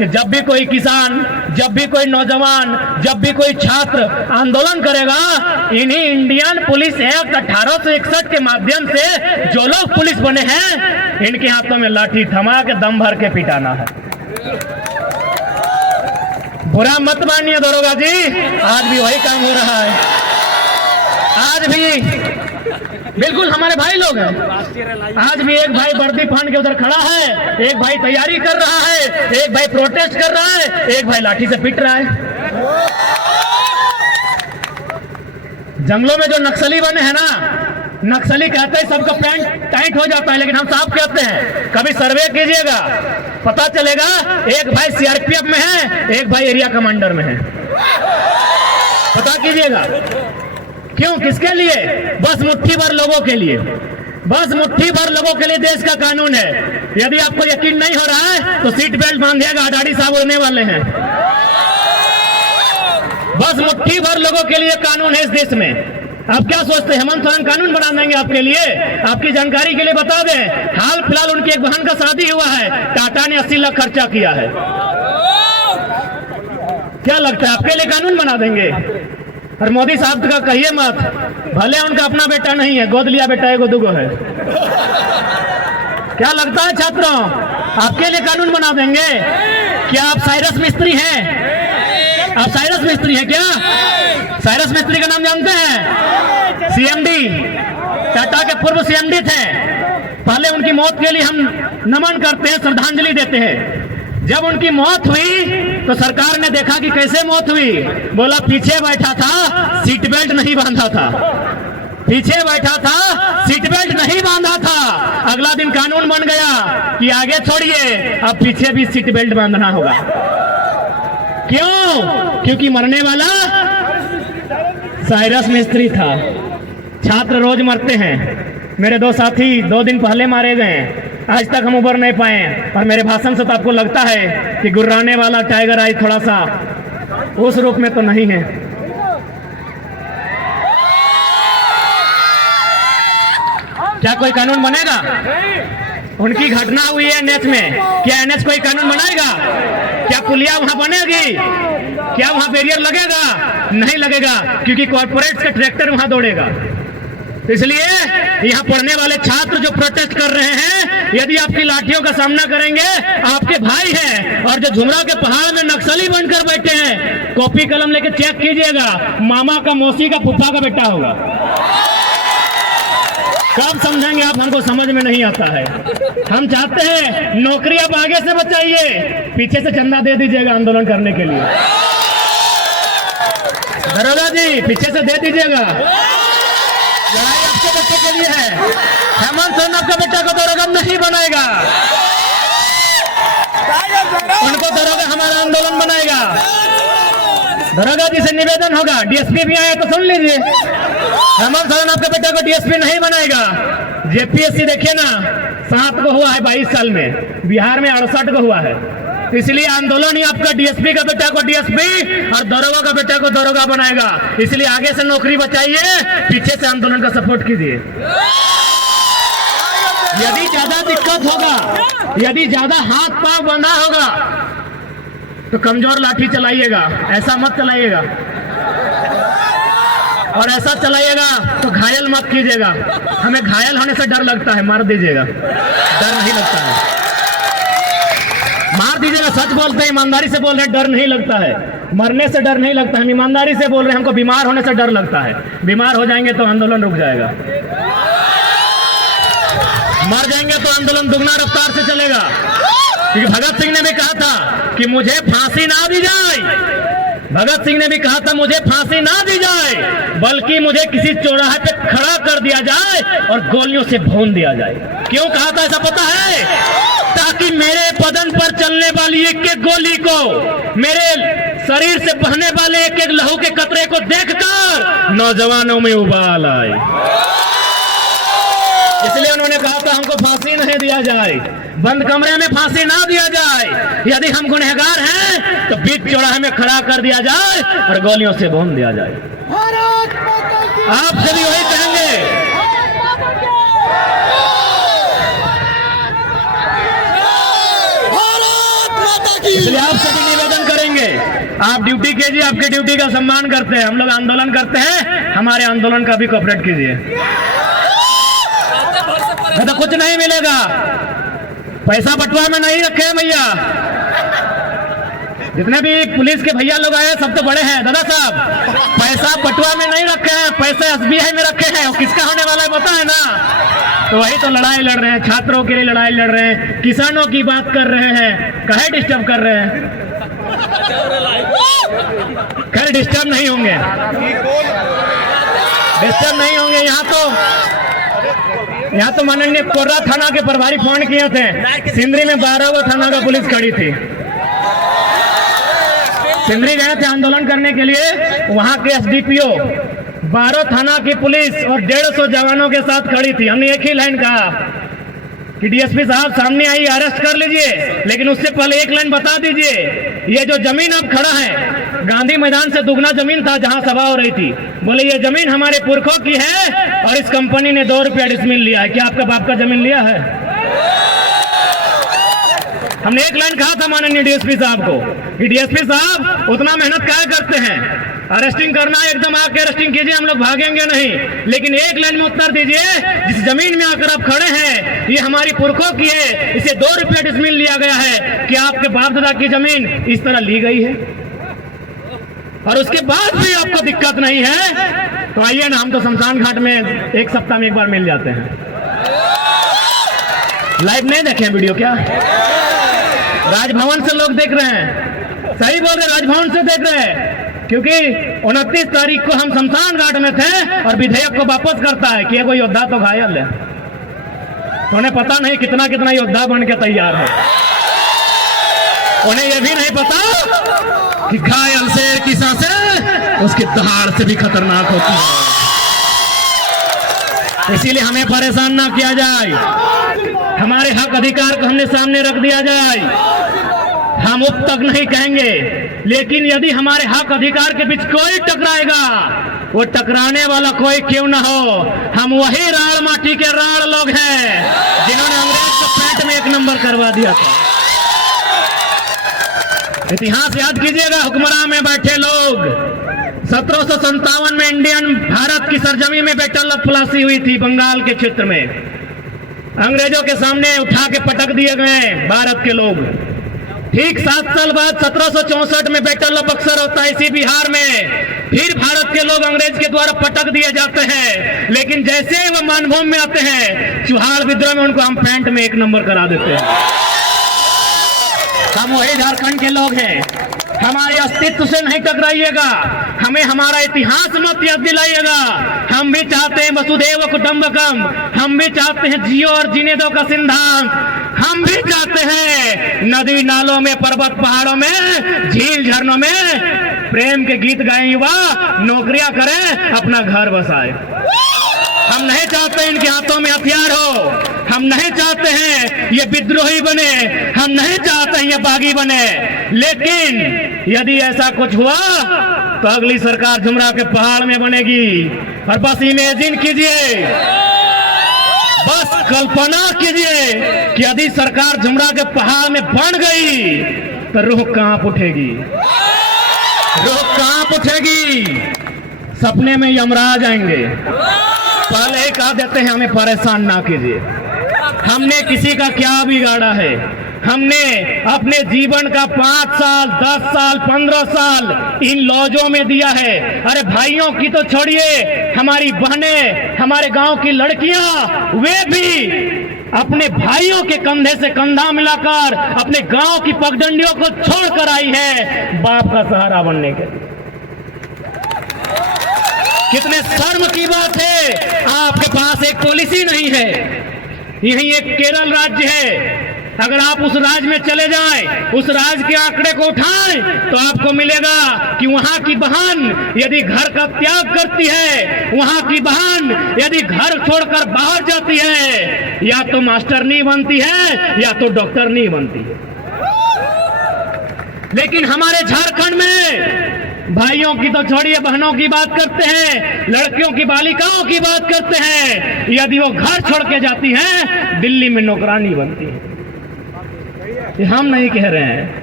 कि जब भी कोई किसान, जब भी कोई नौजवान, जब भी कोई छात्र आंदोलन करेगा, इन्हीं इंडियन पुलिस एक्ट 1861 के माध्यम से जो लोग पुलिस बने हैं, इनके हाथों में लाठी थमा के दम भर के पिटाना है। बुरा मत मानिए दरोगा जी, आज भी वही काम हो रहा है। आज भी बिल्कुल हमारे भाई लोग हैं। आज भी एक भाई वर्दी पहन के उधर खड़ा है, एक भाई तैयारी कर रहा है, एक भाई प्रोटेस्ट कर रहा है, एक भाई लाठी से पिट रहा है। जंगलों में जो नक्सली बने हैं ना, नक्सली कहते हैं सबका पैंट टाइट हो जाता है, लेकिन हम साफ कहते हैं कभी सर्वे कीजिएगा, पता चलेगा एक भाई सीआरपीएफ में है, एक भाई एरिया कमांडर में है। पता कीजिएगा क्यों, किसके लिए? बस मुट्ठी भर लोगों के लिए, बस मुट्ठी भर लोगों के लिए देश का कानून है। यदि आपको यकीन नहीं हो रहा है तो सीट बेल्ट बांधिएगा, अडाड़ी साहब उड़ने वाले हैं। बस मुट्ठी भर लोगों के लिए कानून है इस देश में। आप क्या सोचते हैं हेमंत सोरेन कानून बना देंगे आपके लिए? आपकी जानकारी के लिए बता दें, हाल फिलहाल उनकी एक बहन का शादी हुआ है, टाटा ने 80 लाख खर्चा किया है। क्या लगता है आपके लिए कानून बना देंगे? और मोदी साहब का कहिए मत, भले उनका अपना बेटा नहीं है, गोद लिया बेटा एगो दुगो है। क्या लगता है छात्रों, आपके लिए कानून बना देंगे? क्या आप साइरस मिस्त्री हैं? आप साइरस मिस्त्री हैं क्या? साइरस मिस्त्री का नाम जानते हैं? सीएमडी, टाटा के पूर्व सीएमडी थे। पहले उनकी मौत के लिए हम नमन करते हैं, श्रद्धांजलि देते हैं। जब उनकी मौत हुई तो सरकार ने देखा कि कैसे मौत हुई, बोला पीछे बैठा था, सीट बेल्ट नहीं बांधा था, पीछे बैठा था, सीट बेल्ट नहीं बांधा था। अगला दिन कानून बन गया कि आगे छोड़िए, अब पीछे भी सीट बेल्ट बांधना होगा। क्यों? क्योंकि मरने वाला साइरस मिस्त्री था। छात्र रोज मरते हैं। मेरे दो साथी 2 दिन पहले मारे गए, आज तक हम उबर नहीं पाए। और मेरे भाषण से तो आपको लगता है कि गुर्राने वाला टाइगर आई थोड़ा सा उस रूप में तो नहीं है। क्या कोई कानून बनेगा? उनकी घटना हुई है एनएच में, क्या एनएच कोई कानून बनाएगा? क्या पुलिया वहां बनेगी? क्या वहां बैरियर लगेगा? नहीं लगेगा, क्योंकि कॉर्पोरेट का ट्रैक्टर वहां दौड़ेगा। इसलिए यहाँ पढ़ने वाले छात्र जो प्रोटेस्ट कर रहे हैं, यदि आपकी लाठियों का सामना करेंगे, आपके भाई हैं। और जो झुमरा के पहाड़ में नक्सली बनकर बैठे हैं, कॉपी कलम लेके चेक कीजिएगा, मामा का, मौसी का, फूफा का बेटा होगा। कब समझेंगे आप? हमको समझ में नहीं आता है। हम चाहते हैं नौकरी आप आगे से बचाइए, पीछे से चंदा दे दीजिएगा आंदोलन करने के लिए। दरोगा जी पीछे से दे दीजिएगा, लड़ाई आपके बच्चे के लिए है। हेमंत सोरेन आपका बेटा को दरोगा नहीं बनाएगा, उनको दरोगा हमारा आंदोलन बनाएगा। दरोगा जी से निवेदन होगा, डीएसपी भी आया तो सुन लीजिए, हेमंत सोरेन आपके बेटा को डीएसपी नहीं बनाएगा। जेपीएससी देखिए ना, 7 को हुआ है 22 साल में, बिहार में 68 को हुआ है। इसलिए आंदोलन ही आपका डीएसपी का बेटा को डीएसपी और दरोगा का बेटा को दरोगा बनाएगा। इसलिए आगे से नौकरी बचाइए, पीछे से आंदोलन का सपोर्ट कीजिए। यदि ज्यादा दिक्कत होगा, यदि ज्यादा हाथ पांव बंधा होगा तो कमजोर लाठी चलाइएगा, ऐसा मत चलाइएगा। और ऐसा चलाइएगा तो घायल मत कीजिएगा। हमें घायल होने से डर लगता है, मार दीजिएगा, डर नहीं लगता है। मार दीजिएगा, सच बोलते हैं, ईमानदारी से बोल रहे हैं, डर नहीं लगता है। मरने से डर नहीं लगता है, हम ईमानदारी से बोल रहे हैं। हमको बीमार होने से डर लगता है, बीमार हो जाएंगे तो आंदोलन रुक जाएगा, मर जाएंगे तो आंदोलन दुगना रफ्तार से चलेगा। क्योंकि भगत सिंह ने भी कहा था कि मुझे फांसी ना दी जाए, भगत सिंह ने भी कहा था मुझे फांसी ना दी जाए, बल्कि मुझे किसी चौराहे पे खड़ा कर दिया जाए और गोलियों से भून दिया जाए। क्यों कहा था ऐसा पता है? ताकि मेरे बदन पर चलने वाली एक एक गोली को, मेरे शरीर से बहने वाले एक एक लहू के कतरे को देखकर नौजवानों में उबाल आए। इसलिए उन्होंने कहा था हमको फांसी नहीं दिया जाए, बंद कमरे में फांसी ना दिया जाए। यदि हम गुनहगार हैं तो बीच चौराहे में खड़ा कर दिया जाए और गोलियों से भून दिया जाए। आप सभी वही कहेंगे। भारत माता की इसलिए आप सभी निवेदन करेंगे, आप ड्यूटी कीजिए, आपकी ड्यूटी का सम्मान करते हैं। हम लोग आंदोलन करते हैं, हमारे आंदोलन का भी कोऑपरेट कीजिए। तो कुछ नहीं मिलेगा, पैसा बटुआ में नहीं रखे हैं भैया। जितने भी पुलिस के भैया लोग आए सब तो बड़े हैं दादा साहब, पैसा बटुआ में नहीं रखे हैं, पैसे एसबीआई में रखे हैं। किसका होने वाला है पता है ना? तो वही तो लड़ाई लड़ रहे हैं, छात्रों के लिए लड़ाई लड़ रहे हैं, किसानों की बात कर रहे हैं, काहे डिस्टर्ब कर रहे हैं? खैर डिस्टर्ब नहीं होंगे, डिस्टर्ब नहीं होंगे। यहाँ तो माननीय कोर्रा थाना के प्रभारी फोन किए थे, सिंदरी में 12 गो थाना का पुलिस खड़ी थी। सिंदरी गए थे आंदोलन करने के लिए, वहां के एसडीपीओ 12 थाना की पुलिस और 150 जवानों के साथ खड़ी थी। हमने एक ही लाइन कहा कि डीएसपी साहब सामने आई, अरेस्ट कर लीजिए, लेकिन उससे पहले एक लाइन बता दीजिए, ये जो जमीन अब खड़ा है गांधी मैदान से दुगना जमीन था जहां सभा हो रही थी। बोले ये जमीन हमारे पुरखों की है और इस कंपनी ने 2 रुपया डिसमिल लिया है। क्या आपका बाप का जमीन लिया है? हमने एक लाइन कहा था माननीय डीएसपी साहब को कि डीएसपी साहब उतना मेहनत क्या करते हैं, अरेस्टिंग करना है एकदम आके अरेस्टिंग कीजिए, हम लोग भागेंगे नहीं, लेकिन एक लाइन में उत्तर दीजिए, जिस जमीन में आकर आप खड़े हैं ये हमारी पुरखों की है, इसे 2 रुपया डिसमिल लिया गया है। क्या आपके बाप दादा की जमीन इस तरह ली गई है और उसके बाद भी आपको दिक्कत नहीं है? तो आइए ना, हम तो शमशान घाट में एक सप्ताह में एक बार मिल जाते हैं। लाइव नहीं देखे वीडियो क्या? राजभवन से लोग देख रहे हैं, सही बोल रहे, राजभवन से देख रहे हैं, क्योंकि 29 तारीख को हम शमशान घाट में थे और विधेयक को वापस करता है कि कोई योद्धा तो घायल है। तो उन्हें पता नहीं कितना कितना योद्धा बन के तैयार है। उन्हें यह भी नहीं पता कि घायल शेर की सांसें उसकी दहाड़ से भी खतरनाक होती है। इसीलिए हमें परेशान ना किया जाए, हमारे हक अधिकार को हमने सामने रख दिया जाए। हम उप तक नहीं कहेंगे, लेकिन यदि हमारे हक अधिकार के बीच कोई टकराएगा, वो टकराने वाला कोई क्यों ना हो, हम वही राड़ माटी के राड़ लोग हैं जिन्होंने अंग्रेज को पेट में 1 नंबर करवा दिया था। इतिहास याद कीजिएगा, हुक्मरान में बैठे लोग 1757 में इंडियन भारत की सरजमी में बैटल ऑफ प्लासी हुई थी, बंगाल के क्षेत्र में। अंग्रेजों के सामने उठा के पटक दिए गए भारत के लोग। ठीक 7 साल बाद 1764 में बैटल ऑफ बक्सर होता है इसी बिहार में, फिर भारत के लोग अंग्रेज के द्वारा पटक दिए जाते हैं। लेकिन जैसे वो मानभूमि में आते हैं, चुहाड़ विद्रोह में उनको हम पैंट में 1 नंबर करा देते हैं। हम वही झारखंड के लोग हैं, हमारे अस्तित्व से नहीं टकराइएगा, हमें हमारा इतिहास मत याद दिलाइएगा। हम भी चाहते हैं वसुधैव कुटुंबकम, हम भी चाहते हैं जियो और जीने दो का सिद्धांत, हम भी चाहते हैं नदी नालों में, पर्वत पहाड़ों में, झील झरनों में प्रेम के गीत गाएं युवा, नौकरियां करें, अपना घर बसाए। हम नहीं चाहते इनके हाथों में हथियार हो, हम नहीं चाहते हैं ये विद्रोही बने, हम नहीं चाहते हैं ये बागी बने। लेकिन यदि ऐसा कुछ हुआ तो अगली सरकार झुमरा के पहाड़ में बनेगी। और बस इमेजिन कीजिए, बस कल्पना कीजिए कि यदि सरकार झुमरा के पहाड़ में बन गई तो रूह कांप उठेगी, रूह कांप उठेगी। सपने में यमराज आएंगे। पहले ही कह देते हैं हमें परेशान ना कीजिए, हमने किसी का क्या बिगाड़ा है। हमने अपने जीवन का 5 साल, 10 साल, 15 साल इन लॉजों में दिया है। अरे भाइयों की तो छोड़िए, हमारी बहनें, हमारे गांव की लड़कियां, वे भी अपने भाइयों के कंधे से कंधा मिलाकर अपने गांव की पगडंडियों को छोड़कर आई है बाप का सहारा बनने के। कितने शर्म की बात है, आपके पास एक पॉलिसी नहीं है। यही एक केरल राज्य है, अगर आप उस राज्य में चले जाएं, उस राज्य के आंकड़े को उठाएं तो आपको मिलेगा कि वहां की बहन यदि घर का त्याग करती है, वहां की बहन यदि घर छोड़कर बाहर जाती है, या तो मास्टर नहीं बनती है या तो डॉक्टर नहीं बनती है। लेकिन हमारे झारखंड में भाइयों की तो छोड़िए, बहनों की बात करते हैं, लड़कियों की, बालिकाओं की बात करते हैं, यदि वो घर छोड़ के जाती हैं, दिल्ली में नौकरानी बनती है। हम नहीं कह रहे हैं,